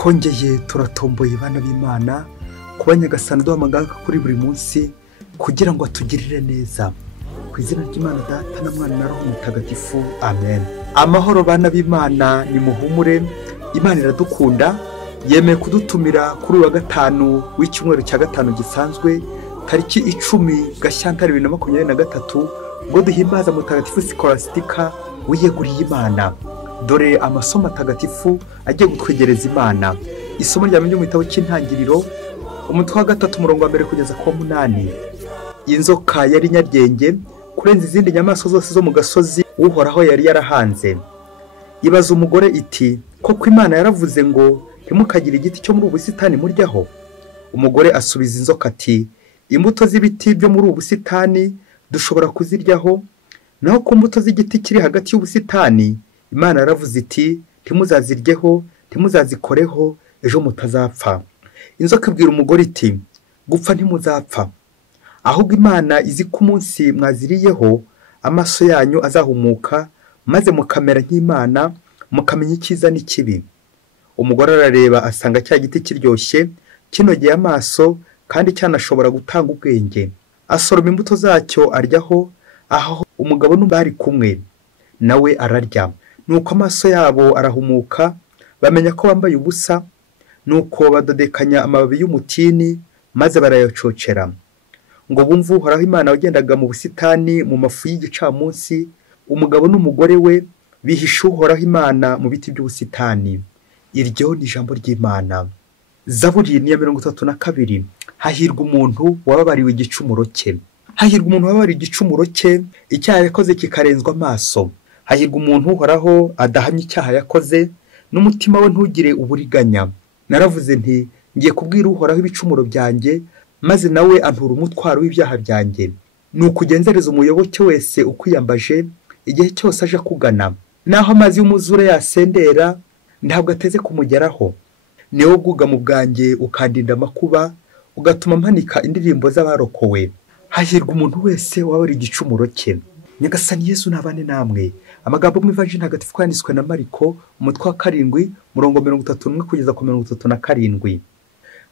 twongeye turatomboye bana b'Imana kuba Nyagasani duhamagara kuri buri munsi kugira ngo atugirire neza. Ku izina ry'Imana Data na Mwana na Roho Mutagatifu, amen. Amahoro bana b'Imana, ni muhumure, Imana iradukunda, yemeye kudutumira kuri wa gatanu w'icyumweru cya gatanu gisanzwe tariki 10 Gashyantare 2023 ngo duhimbaza Mutagatifu Sikolastika wiyeguriye Imana. Dore amasomo atagatifu agiye gutwegereza Imana. Isomo rya mu gitabo cy'Intangiriro umutwe wa 3 umurongo wa 1 kugeza ku 8. Inzoka yari nyaryenge kurenza izindi nyamaswa zose zo mu gasozi Uhoraho yari yarahanze. Ibaza umugore iti, koko Imana yaravuze ngo ntimukagire igiti cyo muri ubusitani muryaho? Umugore asubiza inzoka ati, imbuto z'ibiti byo muri ubusitani dushobora kuziryaho, naho ku mbuto z'igiti kiri hagati y'ubusitani Imana yaravuze iti, ntimuzaziryeho, ntimuzazikoreho, ejo mutazapfa. Inzoka ibwira umugore iti, gupfa ntimuzapfa, ahubwo Imana izi ko umunsi mwaziriyeho amaso yanyu azahumuka, maze mukamera nk'Imana, mukamenya icyiza n'ikibi. Umugore arareba asanga cya giti kiryoshye, kinogeye amaso, kandi cyanashobora gutanga ubwenge. Asoroma imbuto zacyo aryaho, aho umugabo n'umugore kumwe, nawe ararya. Nuko amaso yabo arahumuka, bamenya ko bambaye ubusa, nuko badodekanya amababi y'umutini, maze barayacocera. Ngo bumve Uhoraho Imana wagendaga mu busitani mu mafu y'igicamunsi, umugabo n'umugore we bihisha Uhoraho Imana mu biti by'ubusitani. Iryo ni ijambo ry'Imana. Zaburi ni ya 32. Hahirwa umuntu wababariwe igicumuro cye. Hahirwa umuntu wababariwe igicumuro cye, icyaha yakoze kikarenzwa amaso. Hahirwa umuntu Uhoraho adahamya icyaha yakoze, n'umutima we ntugire uburiganya. Naravuze nti, ngiye kubwira Uhoraho ibicumuro byanjye, maze nawe antura umutwaro w'ibyaha byanjye. Ni ukugenzereza umuyoboke wese ukwiyambaje igihe cyose aje kugana. Naho amazi y'umuzure yasendera, ntabwo ateze kumugeraho. Niwo bwugamo bwanjye ukandinda amakuba, ugatuma mpanika indirimbo z'abarokowe. Hahirwa umuntu wese wabari igicumuro cye. Nyagasani Yesu nabane namwe. Amagambo mu Ivanjili ntagatifu yanditswe na Mariko umutwe wa 7 murongo 31 kugeza ku 37.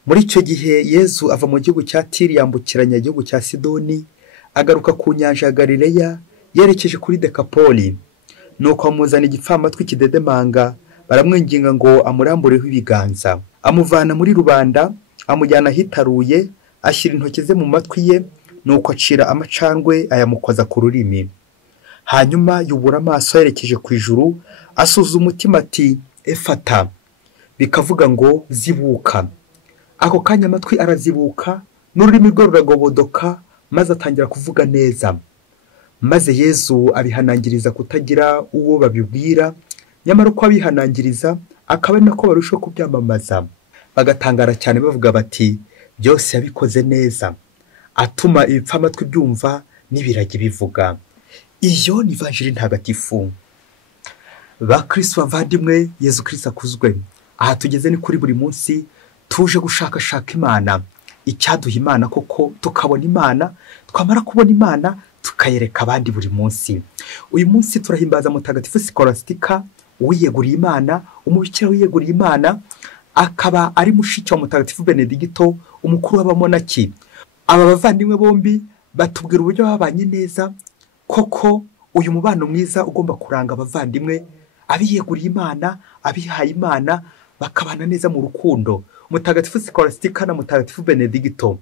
Muri icyo gihe Yesu ava mu gihugu cya Tiri yambukiranya igihugu cya Sidoni, agaruka ku nyanja ya Galileya yerekeje kuri Dekapoli. Nuko amuzana igipfamatwi kidedemanga, baramwinginga ngo amurambureho ibiganza. Amuvana muri rubanda, amujyana ahitaruye, ashyira intoki ze mu matwi ye, nuko acira amacandwe ayamukoza ku rurimi. Hanyuma yubura amaso yerekeje ku ijuru, asuza umutima ati, efata, bikavuga ngo zibuka. Ako kanya amatwi arazibuka, n'ururimi rwe ruragobodoka, maze atangira kuvuga neza. Maze Yesu abihanangiriza kutagira uwo babibwira, nyamara uko abihanangiriza akaba ari nako barushaho kubyamamaza. Bagatangara cyane bavuga bati, byose yabikoze neza, atuma ibipfamatwi byumva n'ibiragi bivuga. Iyo ni Ivanjili ntagatifu. Ba Kristo bavandimwe, Yesu Kristo akuzwe. Aha tugeze ni kuri buri munsi tuje gushakashaka Imana, icyaduha Imana koko tukabona Imana, twamara kubona Imana tukayereka abandi buri munsi. Uyu munsi turahimbaza Mutagatifu Sikolastika wiyeguriye Imana, umubikira wiyeguriye Imana, akaba ari mushiki wa Mutagatifu Benedikito, umukuru w'abamonaki. Aba bavandimwe bombi batubwira uburyo babanye neza. Koko uyu mubano mwiza ugomba kuranga abavandimwe, abiyeguriye Imana, abihaye Imana, bakabana neza mu rukundo. Mutagatifu Sikolastika na Mutagatifu Benedikito,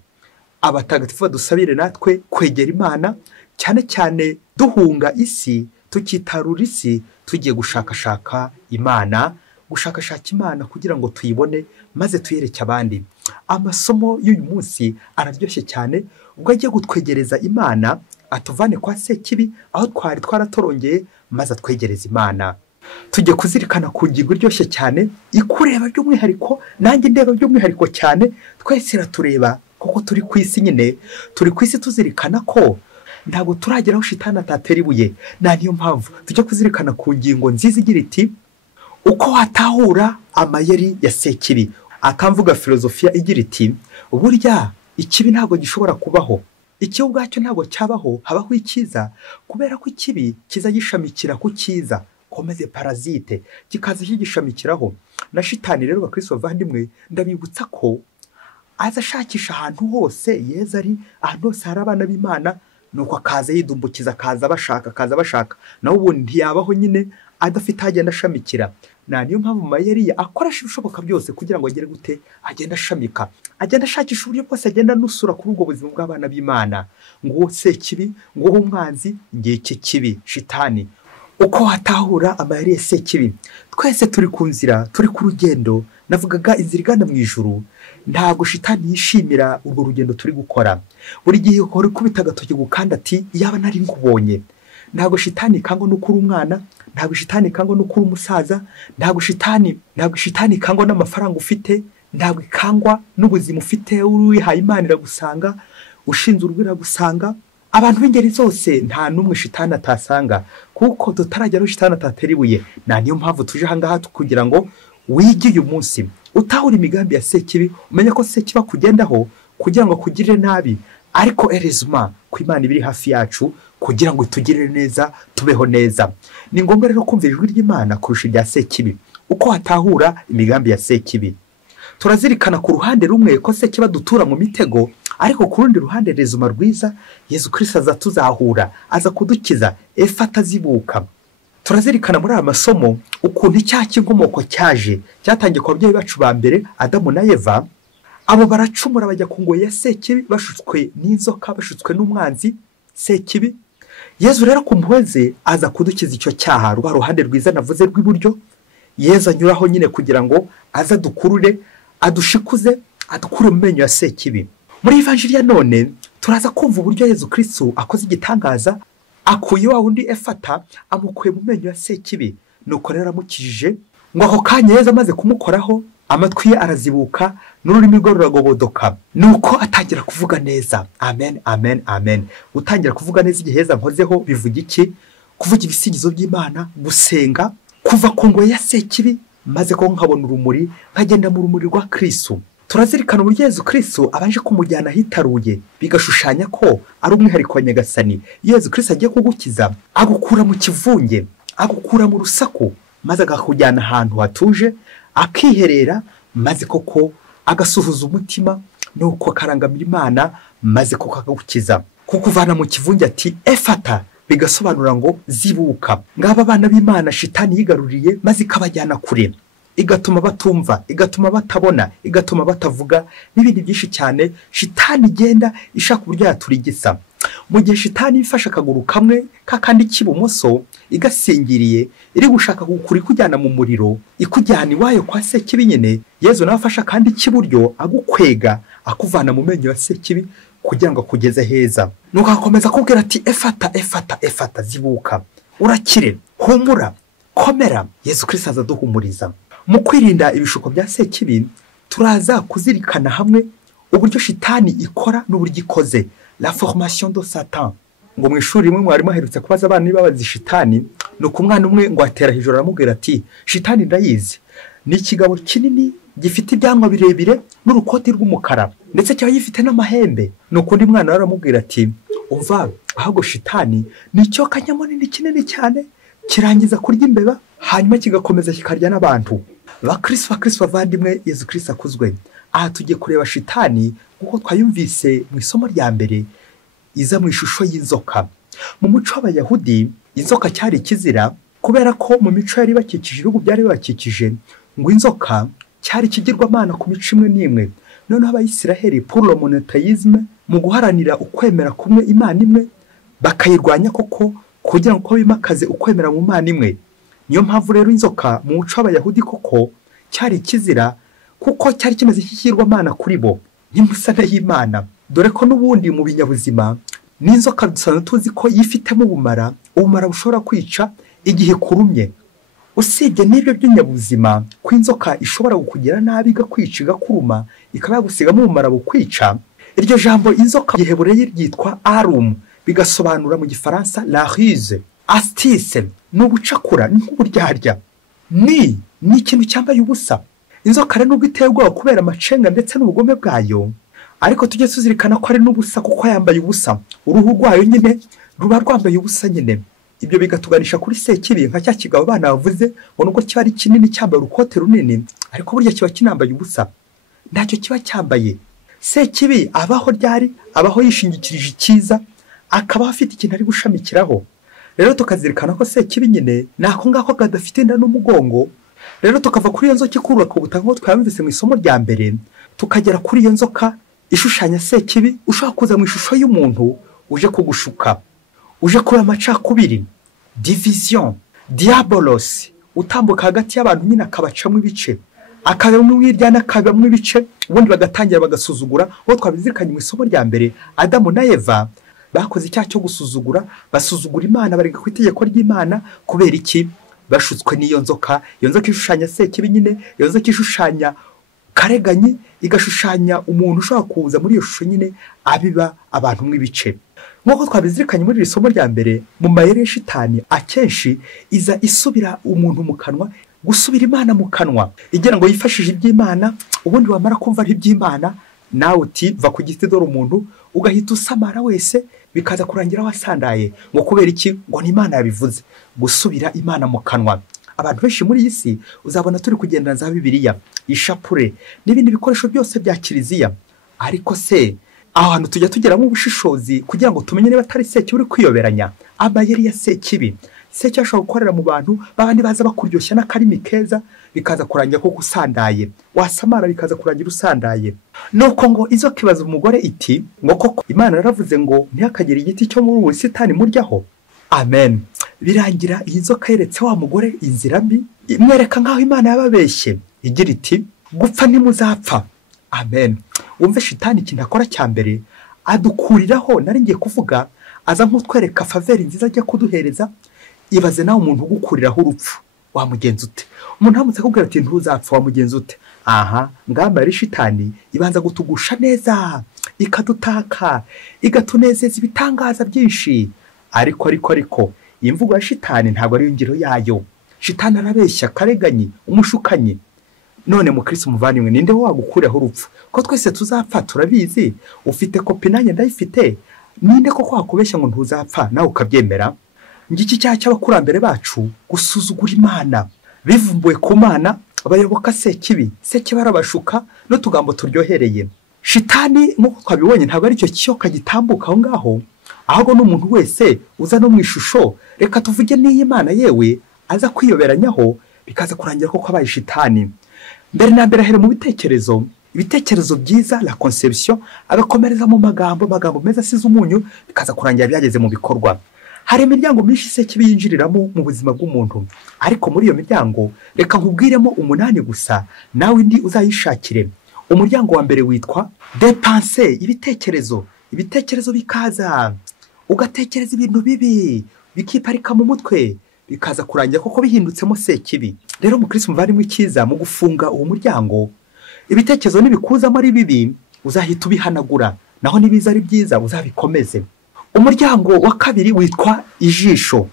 abatagatifu badusabire natwe kwegera Imana, cyane cyane duhunga isi, tukitarura isi, tugiye gushakashaka Imana, gushakashaka Imana kugira ngo tuyibone, maze tuyereke abandi. Amasomo y'uyu munsi araryoshye cyane, ubwo agiye gutwegereza Imana, atuvane kwa Sekibi aho twari twaratorongeye, maze atwegereza Imana. Tujye kuzirikana ku ngingo iryoshye cyane, ikureba by'umwihariko, nanjye ndeba by'umwihariko cyane. Twese tureba kuko turi ku isi nyine, turi ku isi tuzirikana ko ntabwo turageraho shitani atatera ibuye. Niyo mpamvu tujye kuzirikana ku ngingo nziza igira iti, uko watahura amayeri ya Sekibi. Akamvuga filozofiya igira iti, burya ikibi ntabwo gishobora kubaho. Iki ubwacyo ntabwo cyabaho, habaho icyiza, kubera ko ikibi kiza gishamikira ku cyiza. komeze parazite kikaza kigishamikiraho. Na shitani rero bakristo bavandimwe, ndabibutsa ko aza ashakisha ahantu hose Yezu ari, ahantu hose hari abana b'Imana, nuko akaza yidumbukiza, akaza bashaka naho ubundi ntiyabaho nyine adafite agenda ashamikira. Niyo mpamvu Mariya akoresha ibishoboka byose kugira ngo agere gute, agenda ashamika, agenda ashakisha uburyo bwose, agenda anusura kuri ubwo buzima bw'abana b'Imana. Nguwo Sekibi, nguwo umwanzi, ngiki kibi, shitani. Uko watahura Mariya Sekibi? Twese turi ku nzira, turi ku rugendo. Navugaga inzira igana mu ijuru. Ntabwo shitani yishimira urwo rugendo turi gukora. Buri gihe ukora kubita agatoki gukanda ati yaba nari nkubonye. Ntabwo shitani kangwa no kuri umwana, ntabwo shitani kangwa no kuri umusaza, ntabwo shitani kangwa n'amafaranga ufite, ntabwo kangwa n'ubuzima ufite, urihaye Imana iragusanga, ushinze urwira gusanga. Abantu b'ingeri zose nta numwe shitani atasanga, kuko tutarajya no shitani atatera ibuye. Niyo mpamvu tuje ahangaha kugira ngo wige uyu munsi utahura imigambi ya Sekibi, umenya ko Sekibi akugendaho kugira ngo akugirire nabi, ariko erezuma ko Imana ibiri hafi yacu kugira ngo itugirire neza, tubeho neza. Ni ngombwa rero kumva ijwi ry'Imana kurusha irya Sekibi. Uko hatahura imigambi ya Sekibi, turazirikana ku ruhande rumwe ko Sekibi adutura mu mitego, ariko ku rundi ruhande rezuma rwiza Yezu Kristo aza tuzahura, aza kudukiza, efata zibuka. Turazirikana muri aya masomo ukuntu icyaha cy'inkomoko cyatangiye ku babyeyi bacu ba mbere, Adamu na Eva. Abo baracumura bajya ku ngoyi ya Sekibi, bashutswe n'inzoka, bashutswe n'umwanzi Sekibi. Yezu rero ku mpuhwe ze aza kudukiza icyo cyaha. Rwa ruhande rwiza navuze rw'iburyo, Yezu anyuraho nyine kugira ngo aza dukurure, adushikuze, adukure mu menyo ya Sekibi. Muri Evanjili ya none turaza kumva uburyo Yezu Kristo akoze igitangaza, akuye wa wundi Efata, amukuye mu menyo ya Sekibi. Nuko rero amukijije, ngo ako kanya Yezu amaze kumukoraho, amatwi ye arazibuka, n'ururimi rwe ruragobodoka, nuko atangira kuvuga neza. Amen, amen, amen. Utangira kuvuga neza igihe Yezu ankozeho bivuga iki? Kuvuga ibisingizo by'Imana, gusenga, kuva ku ngoyi ya Sekibi, maze ko nkabona urumuri, nkagenda mu rumuri rwa Kristo. Turazirikana uburyo Yezu Kristo abanje kumujyana ahitaruye, bigashushanya ko ari umwihariko wa Nyagasani. Yezu Kristo agiye kugukiza, agukura mu kivunge, agukura mu rusaku, maze agakujyana ahantu hatuje, akiherera, maze koko agasuhuza umutima, nuko akarangamira Imana, maze koko akagukiza. Kukuvana mu kivunge ati Efata, bigasobanura ngo zibuka. Ngaba abana b'Imana shitani yigaruriye, maze ikabajyana kure, igatuma batumva, igatuma batabona, igatuma batavuga, n'ibindi byinshi cyane. Shitani igenda ishaka uburyo yaturigisa. Mu gihe shitani ifasha akaguru kamwe kakandi k'ibumoso, igasingiriye, iri gushaka gukura ikujyana mu muriro, ikujyana iwayo kwa Sekibi nyine, Yezu nawe afasha kandi k'iburyo agukwega, akuvana mu menyo ya Sekibi kugira ngo akugeze heza. Nuko akomeza kubwira ati Efata, Efata, Efata, zibuka, urakire, humura, komera. Yezu Kristo aza duhumuriza. Mu kwirinda ibishuko bya Sekibi, turaza kuzirikana hamwe uburyo shitani ikora n'uburyo ikoze. La formation de Satan. Ngo mu ishuri rimwe mwarimu aherutse kubaza abana niba bazi shitani, nuko umwana umwe ngo atera hejuru aramubwira ati shitani ndayizi, ni ikigabo kinini gifite ibyanwa birebire n'urukoti rw'umukara, ndetse cyaba gifite n'amahembe. Nuko undi mwana aramubwira ati umva, ahubwo shitani ni icyoka nyamunini kinini cyane, kirangiza kurya imbeba, hanyuma kigakomeza kikarya n'abantu. Bakristo bavandimwe, Yezu Kristo akuzwe. Aha tugiye kureba shitani kuko twayumvise mu isomo rya mbere, iza mu ishusho y'inzoka. Mu muco w'Abayahudi, inzoka cyari kizira, kubera ko mu mico yari bakikije, ibihugu byari bakikije, ngo inzoka cyari kigirwamana ku mico imwe n'imwe. Noneho Abayisiraheli pour le monothéisme, mu guharanira ukwemera kumwe Imana imwe, bakayirwanya koko kugira ngo bimakaze ukwemera mu Mana imwe. Niyo mpamvu rero inzoka mu muco w'Abayahudi koko cyari kizira, kuko cyari kimeze nk'ikigirwamana kuri bo, nk'imusana y'Imana. Dore ko n'ubundi mu binyabuzima n'inzoka dusanzwe tuzi ko yifitemo ubumara bushobora kwica igihe kurumye. Usibye n'ibyo by'inyabuzima, ko inzoka ishobora kukugira nabi, igakwica, igakuruma, ikaba yagusigamo ubumara bukwica. Iryo jambo inzoka Giheburayi ryitwa arum, bigasobanura mu Gifaransa la ruse, astuce, n'ubucakura, n'uburyarya, ni ikintu cyambaye ubusa. Inzoka rero nubwo iteye ubwoba kubera amacenga ndetse n'ubugome bwayo, ariko tujye tuzirikana ko ari n'ubusa kuko yambaye ubusa. Uruhu rwayo nyine ruba rwambaye ubusa nyine. ibyo bigatuganisha kuri sekibi nka cya kigabo abana bavuze ngo nubwo kiba ari kinini cyambaye urukote runini ariko burya kiba kinambaye ubusa, ntacyo kiba cyambaye. Sekibi abaho ryari, abaho yishingikirije icyiza, akabaho afite ikintu ari gushamikiraho. Rero tukazirikana ko sekibi nyine nako ngako kadafite inda n'umugongo. Rero tukava kuri iyo nzoka ikurura ku butaka ngo twabivise mu isomo rya mbere, tukagera kuri iyo nzoka ishushanya sekibi ushaka kuza mu ishusho y'umuntu uje kugushuka, uje kuri amacakubiri, division, diabolos, utambuka hagati y'abantu nyine akabacamo ibice, akabamwe wiryana akabamwe ibice, ubundi bagatangira bagasuzugura. Uwo twabizirikanye mu isomo rya mbere, Adamu na Eva bakoze icyaha cyo gusuzugura, basuzugura Imana, barenga ku itegeko ry'Imana. Kubera iki? Bashutswe n'iyo nzoka. Iyo nzoka ishushanya sekibi nyine, iyo nzoka ishushanya kareganyi, igashushanya umuntu ushobora kuza muri iyo shusho nyine abiba abantu mw'ibice. Nk'uko twabizirikanye muri iri somo rya mbere, mu mayeri ya shitani akenshi iza isubira umuntu mu kanwa, gusubira Imana mu kanwa, igira ngo yifashije iby'Imana, ubundi wamara kumva ari iby'Imana nawe uti va ku giti dore umuntu, ugahita usamara wese, bikaza kurangira wasandaye. Ngo kubera iki? Ngo ni Imana yabivuze, gusubira Imana mu kanwa. Abantu benshi muri iyi si uzabona turi kugendana za Bibiliya, ishapure n'ibindi bikoresho byose bya kiliziya, ariko se aho hantu tujya tugeramo ubushishozi kugira ngo tumenye niba atari sekibi uri kwiyoberanya. Amayeri ya sekibi, sekibi ashobora gukorera mu bantu babandi baza bakuryoshya n'akarimi keza, bikaza kurangira ko usandaye, wasamara bikaza kurangira usandaye. Nuko ngo izo kibaza umugore iti ngo koko Imana yaravuze ngo ntihakagire igiti cyo muri ubu busitani muryaho. Amen. Birangira iyi nzoka yeretse wa mugore inzira mbi, imwereka nk'aho Imana yababeshye, igira iti gupfa ntimuzapfa. Amen. Wumve shitani ikintu akora cya mbere, adukuriraho, nari ngiye kuvuga, aza nk'utwereka faveri nziza ajya kuduhereza. Ibaze nawe umuntu ugukuriraho urupfu, wamugenza ute? Umuntu hamutse akubwira ati ntuzapfa, wamugenza ute? Aha ngamba yari shitani ibanza gutugusha neza, ikadutaka, igatunezeza ibitangaza byinshi. Ariko imvugo ya shitani ntabwo ari ingiro yayo. Shitani arabeshya, kareganyi, umushukanyi. None mu Kristo muvandimwe, ninde wagukuraho urupfu? Ko twese tuzapfa turabizi, ufite kopi nanjye ndayifite. Ninde ko kwakubeshya ngo ntuzapfa nawe ukabyemera? Ngiki cyaha cy'abakurambere bacu, gusuzugura Imana, bivumbuwe ku Mana, bayoboka sekibi barabashuka no tugambo turyohereye. Shitani nk'uko twabibonye ntabwo ari cyo kiyoka gitambuka aho ngaho, ahubwo n'umuntu wese uza no mu ishusho, reka tuvuge n'Imana yewe aza kwiyoberanyaho, bikaza kurangira ko kwabaye shitani. Mbere na mbere ahere mu ibitekerezo byiza, la conception, agakomereza mu magambo meza asize umunyu, bikaza kurangira byageze mu bikorwa. Hari imiryango myinshi sekibi yinjiriramo mu buzima bw'umuntu, ariko muri iyo miryango reka nkubwiremo 8 gusa, nawe indi uzayishakire. Umuryango wa mbere witwa dépenser, ibitekerezo bikaza, ugatekereza ibintu bibi, bikiparika mu mutwe, bikaza kurangira koko bihindutsemo sekibi. Rero mu Kristo muvandimwe icyiza mu gufunga uwo muryango, ibitekerezo nibikuzamo ari bibi uzahita ubihanagura, naho nibiza ari byiza uzabikomeze. Umuryango wa kabiri witwa ijisho.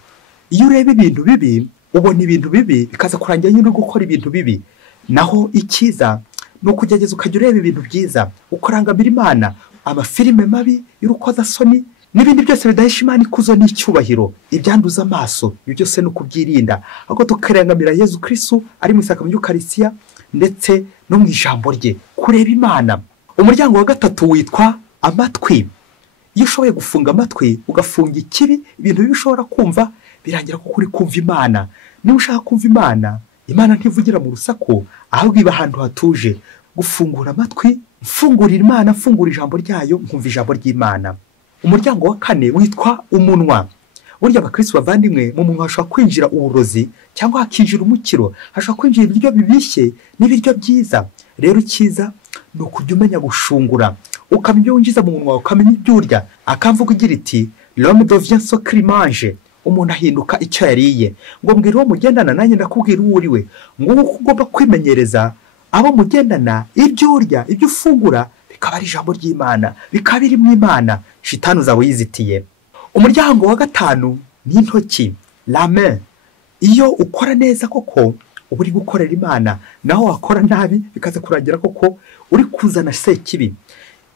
Iyo ureba ibintu bibi ubona ibintu bibi, bikaza kurangira nyine gukora ibintu bibi. Naho icyiza no kugerageza ukajya ureba ibintu byiza, ukorangamira Imana. Amafilime mabi y'urukozasoni n'ibindi byose bidahesha Imana ikuzo n'icyubahiro, ibyanduza amaso, ibyo byose no kubyirinda, ahubwo tukarangamira Yezu Kristo ari mu isaka mu Eucharistia ndetse no mu ijambo rye, kureba Imana. Umuryango wa gatatu witwa amatwi. Iyo ushoboye gufunga amatwi, ugafunga ikibi, ibintu bibi ushobora kumva, birangira ko kuri kumva Imana. Niba ushaka kumva Imana, Imana ntivugira mu rusaku, ahubwo iba ahantu hatuje. Gufungura amatwi, mfungurira Imana, mfungura ijambo ryayo, nkumva ijambo ry'Imana. Umuryango wa kane witwa umunwa. Burya abakristo bavandimwe, mu munwa hashobora kwinjira uburozi cyangwa hakinjira umukiro, hashobora kwinjira ibiryo bibishye n'ibiryo byiza. Rero icyiza ni ukujya umenya gushungura, ukamenya ibyo winjiza mu munwa, ukamenya ibyo urya. Akamvuga igira iti l'homme devient ce qu'il mange, umuntu ahinduka icyo yariye. Ngo mbwira uwo mugendana, nanjye ndakubwira uwo uri we. Ngo ugomba kwimenyereza abo mugendana, ibyo urya, ibyo ufungura bikaba ari ijambo ry'Imana, bikaba biri mu Imana. Shitani uzaba yizitiye. Umuryango wa gatanu ni intoki, la main. Iyo ukora neza koko uba uri gukorera Imana, naho wakora nabi bikaza kurangira koko uri kuzana sekibi.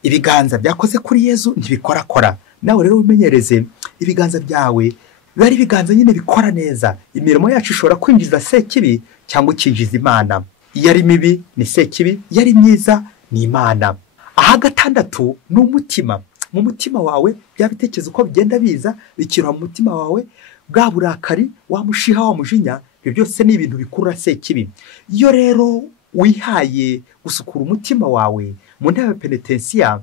Ibiganza byakoze kuri Yezu ntibikorakora. Nawe rero umenyereze ibiganza byawe biba ari ibiganza nyine bikora neza. Imirimo yacu ishobora kwinjiza sekibi cyangwa ikinjiza Imana. Iyo ari mibi ni sekibi, iyo ari myiza ni Imana. Aha gatandatu ni umutima. Mu mutima wawe bya bitekerezo uko bigenda biza bikira mu mutima wawe, bwa burakari, wa mushiha, wa mujinya, ibyo byose ni ibintu bikurura sekibi. Iyo rero wihaye gusukura umutima wawe mu ntebe ya penetensiya,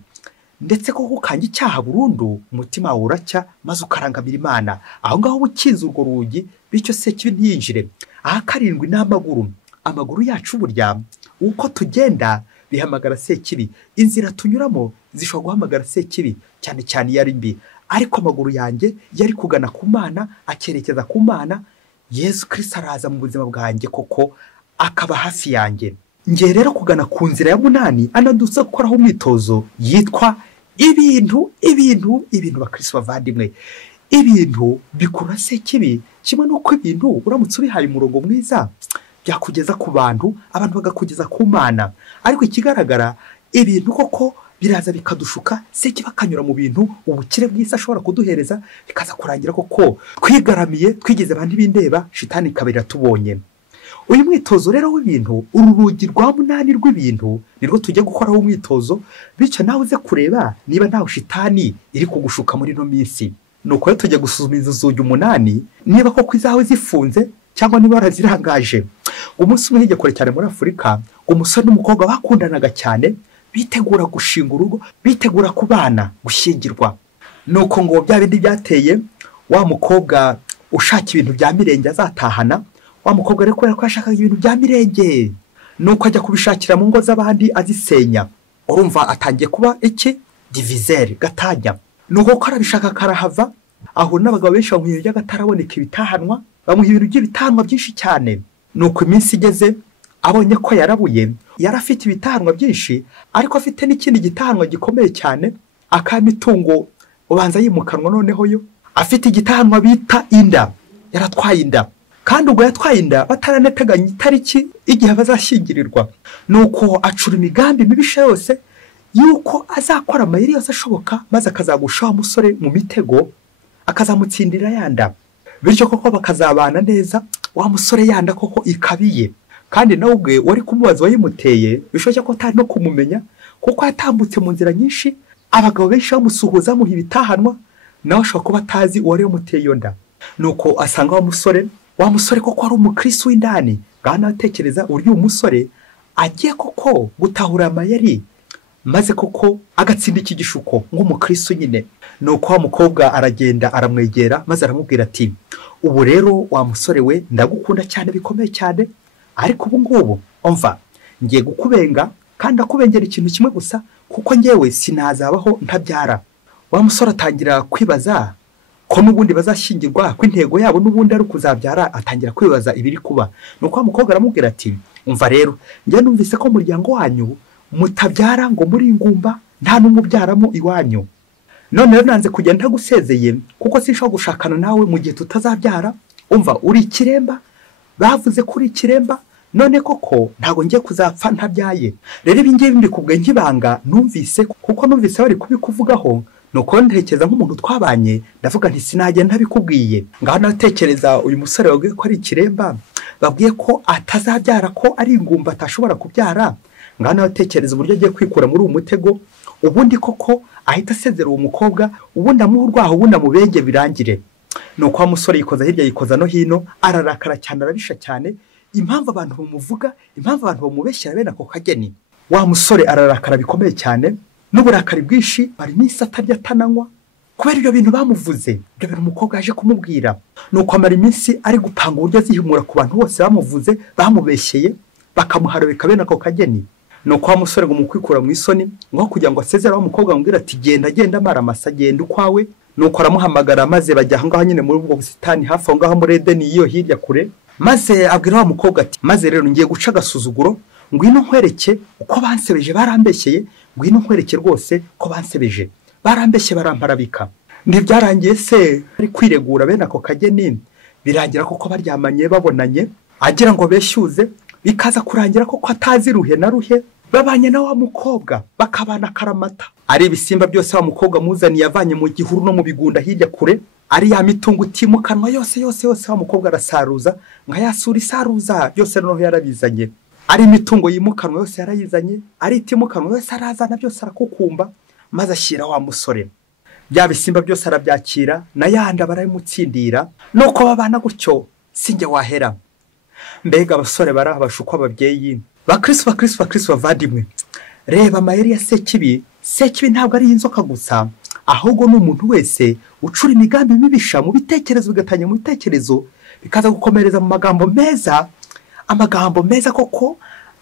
ndetse ko ukanga icyaha burundu, umutima wawe uracya maze ukarangamira Imana. Aho ngaho ukinze urwo rugi bityo sekibi ntiyinjire. Aha karindwi ni amaguru. Amaguru yacu burya uko tugenda bihamagara sekibi. Inzira tunyuramo zishobora guhamagara sekibi, cyane cyane iyo ari mbi. Ariko amaguru yanjye yari kugana ku Mana, akerekeza ku Mana. Yesu Kristo araza mu buzima bwanjye koko akaba hafi yanjye. Ngiye rero kugana ku nzira ya munani, anadusa gukoraho umwitozo yitwa ibintu bakristo bavandimwe. Ibintu bikurura sekibi, kimwe nuko ibintu uramutse ubihaye umurongo mwiza byakugeza ku bantu, abantu bagakugeza ku Mana. Ariko ikigaragara, ibintu koko biraza bikadushuka, sekibi akanyura mu bintu ubukire bw'isi ashobora kuduhereza, bikaza kurangira koko twigaramiye, twigeze abantu bindeba, shitani ikabera tubonye. Uyu mwitozo rero w'ibintu, uru rugi rwa munani rw'ibintu nirwo tujya gukoraho umwitozo, bityo nawe uze kureba niba ntawe shitani iri kugushuka muri no minsi. Nuko rero tujya gusuzuma izo zugi umunani niba koko izawe zifunze cyangwa niba warazirangaje. Umunsi umwe higekore cyane muri Afurika, umusore n'umukobwa bakundanaga cyane, bitegura gushinga urugo, bitegura kubana, gushyingirwa. Nuko ngo bya bindi byateye wa mukobwa ushaka ibintu bya mirenge azatahana, wa mukobwa rero kubera ko yashakaga ibintu bya mirenge, nuko ajya kubishakira mu ngo z'abandi azisenya. Urumva atangiye kuba iki? Diviseri, gatanya. Nuko ko arabishaka karahava, aho n'abagabo benshi bamuha ibintu by'agataraboneka ibitahanwa, bamuha ibintu by'ibitahanwa byinshi cyane. Nuko iminsi igeze, abonye ko yarabuye, yarafite ibitahanwa byinshi, ariko afite n'ikindi gitahanwa gikomeye cyane, akamitungo ubanza yimukanwa noneho yo. Afite igitahanwa bita inda, yaratwaye inda. Kandi ubwo yatwaye inda bataraneteganya itariki igihe bazashyingirirwa. Nuko acura imigambi mibisha yose yuko azakora amayeri yose ashoboka, maze akazagusha umusore mu mitego, akazamutsindira yanda. Bityo koko bakazabana neza, wa musore yanda koko ikabiye. Kandi nawe ubwe wari kumubaza wayimuteye, bishoboke ko atari no kumumenya, kuko yatambutse mu nzira nyinshi, abagabo benshi bamusuhuza muha ibitahanwa, nawe ashobora kuba atazi uwari wamuteye iyo nda. Nuko asanga wa musore koko ari umukristo w'indani. Ngaho nawe tekereza uburyo uyu musore agiye koko gutahura amayeri, maze koko agatsinda iki gishuko nk'umukristo nyine. Nuko wa mukobwa aragenda aramwegera, maze aramubwira ati, ubu rero wa musore we, ndagukunda cyane bikomeye cyane, ariko ubu ngubu umva, ngiye gukubenga, kandi akubengera ikintu kimwe gusa, kuko ngewe sinazabaho ntabyara. Wa musore atangira kwibaza ko n'ubundi bazashyingirwa, ko intego yabo n'ubundi ari kuzabyara. Atangira kwibaza ibiri kuba. Nuko wa mukobwa aramubwira ati, umva rero, njye numvise ko umuryango wanyu mutabyara ngo muri ingumba, nta n'umubyaramo iwanyu. None rero nanze kugenda ntagusezeye, kuko sinshobora gushakana nawe mu gihe tutazabyara. Umva, uri ikiremba, bavuze kuri ikiremba, none koko ntago ngiye kuzapfa ntabyaye. Rero ibi ngibi mbikubwiye nk'ibanga numvise, kuko numvise bari kubikuvugaho. Nuko ntekereza nk'umuntu twabanye, ndavuga nti sinagenda ntabikubwiye. Ngaho natekereza uyu musore wabwiye ko ari ikiremba, babwiye ko atazabyara, ko ari ingumba atashobora kubyara. Ngaho natekereza uburyo agiye kwikura muri uwo mutego, ubundi koko ahita asezera uwo mukobwa, ubundi amuha urwaho, ubundi amubenge birangire. Nuko wa musore yikoza hirya yikoza no hino, ararakara cyane, arabisha cyane. Impamvu abantu bamuvuga, impamvu abantu bamubeshyira bene ako kageni. Wa musore ararakara bikomeye cyane, n'uburakari bwinshi, bari iminsi atarya atananywa, kubera ibyo bintu bamuvuze, ibyo bintu umukobwa yaje kumubwira. Nuko amara iminsi ari gupanga uburyo azihimura ku bantu bose bamuvuze, bamubeshyeye, bakamuharabika bene ako kageni. Nuko wa musore ngo mukwikura mu isoni, ngo kugira ngo asezere wa mukobwa amubwira ati, genda mara amasa, genda ukwawe. Nuko aramuhamagara, maze bajya aho ngaho nyine muri ubwo busitani hafi aho ngaho muri Edeni iyo hirya kure. Maze abwira wa mukobwa ati, maze rero ngiye guca agasuzuguro, ngwino nkwereke uko bansebeje, barambeshyeye, ngwino nkwereke rwose ko bansebeje, barambeshye, baramparabika. Ntibyarangiye se ari kwiregura bene ako kageni, birangira koko baryamanye babonanye, agira ngo beshyuze, bikaza kurangira koko atazi ruhe na ruhe, babanye na wa mukobwa, bakabana karamata. Ari ibisimba byose wa mukobwa muzaniye avanye mu gihuru no mu bigunda hirya kure, ari ya mitungo utimukanwa yose wa mukobwa arasaruza nka yasura isaruza yose noneho yarabizanye, ari imitungo yimukanwa yose yarayizanye, ari itimukanwa yose arazana byose arakukumba, maze ashyira wa musore bya bisimba byose arabyakira na yanda barayimutsindira, nuko babana gutyo sinjye wahera. Mbega abasore barabashukwa ababyeyi bakristo bavandimwe, reba amayeri ya Sekibi ntabwo ari inzoka gusa, ahubwo n'umuntu wese ucura imigambi mibisha mu bitekerezo, bigatanya mu bitekerezo bikaza gukomereza mu magambo meza koko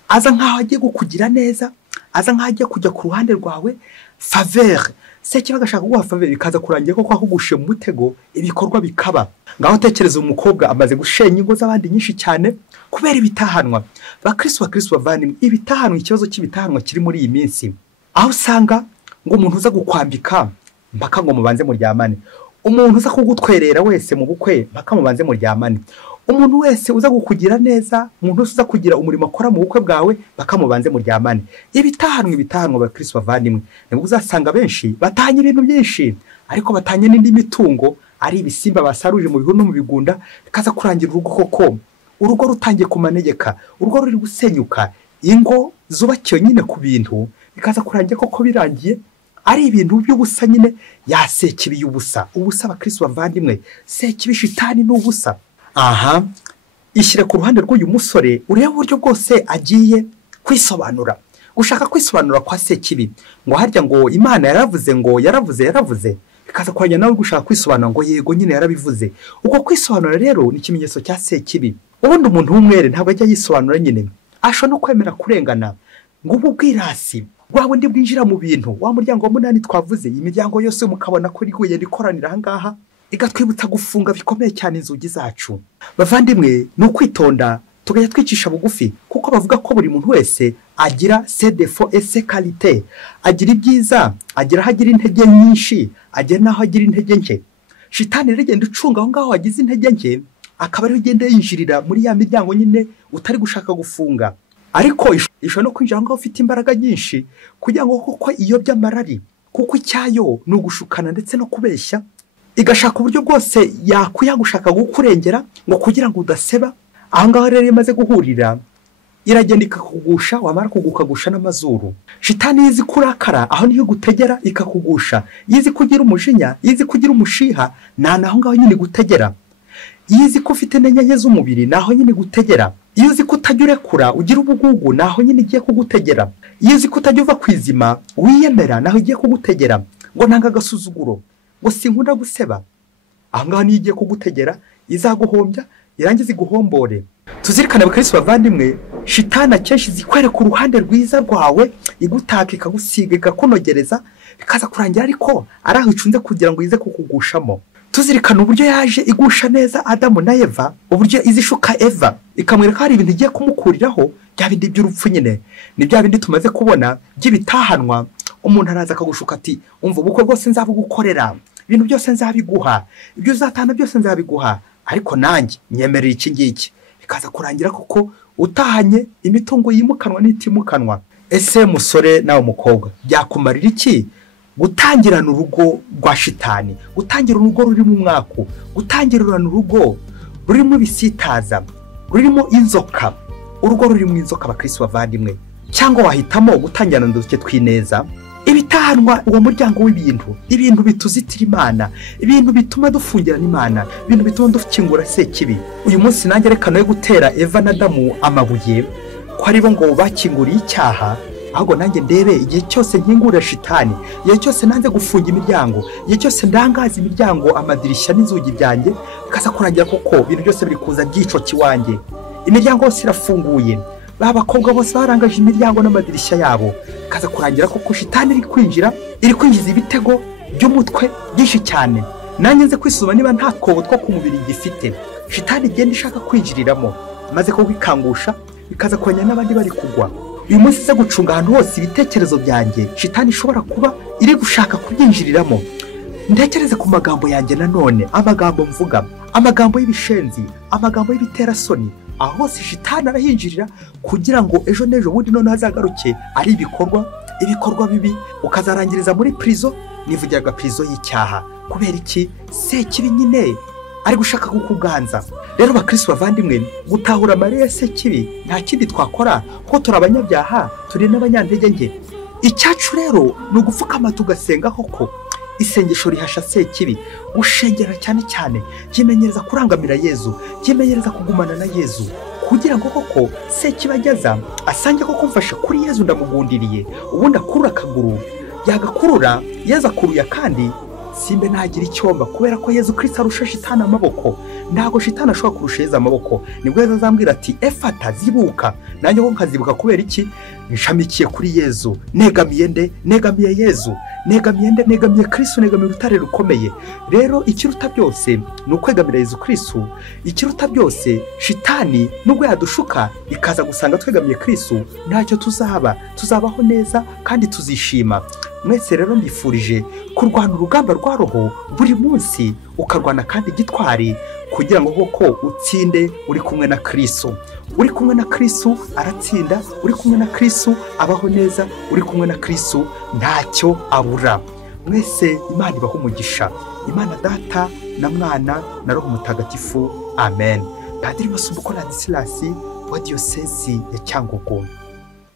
aza nkaho agiye kukugira neza, aza nkaho agiye kujya ku ruhande rwawe faveur. Sekibi agashaka kuguha faveur, bikaza kurangira koko akugushe mu mutego, ibikorwa bikaba. Ngaho tekereza umukobwa amaze gushenya ingo z'abandi nyinshi cyane kubera ibitahanwa. Bakristo bavandimwe, ibitahanwa, ikibazo cy'ibitahanwa kiri muri iyi minsi, aho usanga ngo umuntu uza gukwambika mpaka ngo mubanze muryamane, umuntu uza kugutwerera wese mu bukwe mpaka mubanze muryamane, umuntu wese uza kukugira neza, umuntu uza kugira umurimo akora mu bukwe bwawe mpaka mubanze muryamane. Ibitahanwa bakristo bavandimwe, nibwo uzasanga benshi batanye ibintu byinshi, ariko batanye n'indi mitungo, ari ibisimba basaruje mu bihuru no mu bigunda, bikaza kurangira urugo koko, urugo rutangiye kumanegeka, urugo ruri gusenyuka, ingo zubakiwe nyine ku bintu, bikaza kurangira koko birangiye ari ibintu by'ubusa nyine, ya Sekibi y'ubusa. Ubusa bakristo bavandimwe, Sekibi shitani n'ubusa. Aha, ishyire ku ruhande rw'uyu musore, urebe uburyo bwose agiye kwisobanura, gushaka kwisobanura kwa Sekibi, ngo harya ngo Imana yaravuze, ngo yaravuze, bikaza kwanya nawe gushaka kwisobanura ngo yego nyine yarabivuze. Uko kwisobanura rero ni ikimenyetso cya Sekibi. Ubundi umuntu w'umwere ntabwo ajya yisobanura nyine, ashobora no kwemera kurengana, ngo ubu bwirasi bwa bundi bwinjira mu bintu. Wa muryango wa munani twavuze, iyi miryango yose mukabona ko iguye ikoranira aha ngaha, igatwibutsa gufunga bikomeye cyane inzugi zacu. Bavandimwe, ni ukwitonda tugajya twicisha bugufi, kuko bavuga ko buri muntu wese agira ses défauts et ses qualités, agira ibyiza, agira aho agira intege nyinshi, agira n'aho agira intege nke. Shitani rero igenda ucunga aho ngaho agize intege nke, akaba ariho igenda yinjirira muri ya miryango nyine utari gushaka gufunga, ariko ishobora no kwinjira ngaho ufite imbaraga nyinshi kugira ngo kuko iyo by'amarari, kuko icyayo ni ugushukana ndetse no kubeshya, igashaka uburyo bwose yagushaka gukurengera ngo kugira ngo udaseba. Aho ngaho rero imaze guhurira, iragenda ikakugusha, wamara kugukagusha n'amazuru. Shitani yizi kurakara, aho niyo gutegera ikakugusha, yizi kugira umujinya, yizi kugira umushiha, naho ngaho nyine gutegera. Yizi ko ufite n'inyenye z'umubiri, naho nyine gutegera. Iyo uzi ko utajya urekura ugira ubugugu, naho nyine igiye kugutegera. Iyo uzi ko utajya uva kwizima wiyemera, naho igiye kugutegera. Ngo ntanga agasuzuguro, ngo sinkunda guseba, aho ngaho niyo igiye kugutegera, izaguhombya, irangiza iguhombore. Tuzirikane bakristo bavandimwe, shitani akenshi zikwereka uruhande rwiza rwawe, igutaka, ikagusiga, ikakunogereza, bikaza kurangira ariko ari aho icunze kugira ngo ize kukugushamo. Tuzirikana uburyo yaje igusha neza Adamu na Eva, uburyo izishuka Eva, ikamwereka hari ibintu igiye kumukuriraho, bya bindi by'urupfu nyine. Ni bya bindi tumaze kubona by'ibitahanwa, umuntu araza akagushuka ati umva ubukwe bwose nzabugukorera, ibintu byose nzabiguha, ibyo uzatana byose nzabiguha, ariko nanjye nyemerera iki ngiki. Bikaza kurangira koko utahanye imitungo yimukanwa n'itimukanwa. Ese musore nawe mukobwa, byakumarira iki gutangirana urugo rwa shitani, gutangira urugo rurimo umwaku, gutangirana urugo rurimo ibisitaza, rurimo inzoka, urugo rurimo inzoka bakristo bavandimwe? Cyangwa wahitamo gutangirana uduke twineza? Ibitahanwa uwo muryango w'ibintu, ibintu bituzitira Imana, ibintu bituma dufungirana Imana, ibintu bituma dufungura Sekibi. Uyu munsi nanjye reka no gutera Eva na Adamu amabuye ko aribo ngo bakinguriye icyaha, ahubwo nanjye ndebe igihe cyose nkingura shitani, igihe cyose nanze gufunga imiryango, igihe cyose ndangaza imiryango, amadirishya n'inzugi byanjye, bikaza kurangira koko ibintu byose biri kuza byico kiwanjye, imiryango yose irafunguye, babakobwa bose barangaje imiryango n'amadirishya yabo, bikaza kurangira koko shitani iri kwinjira, iri kwinjiza ibitego by'umutwe byinshi cyane. Nanjye nze kwisuzuma niba nta kobo two ku mubiri gifite, shitani igenda ishaka kwinjiriramo, maze ko kwikangusha, bikaza kuranya n'abandi bari kugwa. Uyu munsi se gucunga ahantu hose ibitekerezo byanjye, shitani ishobora kuba iri gushaka kubyinjiriramo. Ntekereze ku magambo yanjye nanone, amagambo mvuga, amagambo y'ibishenzi, amagambo y'ibiterasoni, aho hose shitani arahinjirira kugira ngo ejo n'ejo bundi none hazagaruke ari ibikorwa bibi, ukazarangiriza muri prison. Nivugiraga prison y'icyaha, kubera iki? Sekibi nyine ari gushaka kukuganza. Rero bakristo bavandimwe, gutahura amarira ya sekibi nta kindi twakora kuko turi abanyabyaha, turi n'abanyantege nke. Icyacu rero ni ugupfukama tugasenga koko. Isengesho rihasha sekibi, ushengera cyane cyane, yimenyereza kurangamira Yezu, yimenyereza kugumana na Yezu, kugira ngo koko sekibi ageza asange ko kumfasha kuri Yezu ndamugundiriye, ubundi akurura akaguru, yagakurura Yezu akuruye kandi simbe ntagira icyomba, kubera ko Yezu Kristo arusha shitani amaboko. Ntago shitani ashobora kurusha Yezu amaboko. Nibwo Yezu azambwira ati efata, zibuka. Nanjye ko nkazibuka kubera iki? Nshamikiye kuri Yezu, negamiye nde? Negamiye Yezu, negamiye nde? Negamiye Kristo, negamiye urutare rukomeye. Rero ikiruta byose ni ukwegamira Yezu Kristo. Ikiruta byose, shitani nubwo yadushuka ikaza gusanga twegamiye Kristo, ntacyo tuzabaho neza kandi tuzishima. Mwese rero mbifurije kurwana urugamba rwa roho buri munsi, ukarwana kandi gitwari, kugira ngo koko utsinde uri kumwe na Kristo. Uri kumwe na Kristo aratsinda, uri kumwe na Kristo abaho neza, uri kumwe na Kristo ntacyo abura. Mwese Imana ibaho umugisha. Imana Data na Mwana na Roho Mutagatifu. Amen. Padiri Masumbuko Ladislas wa Diyosezi ya Cyangugu.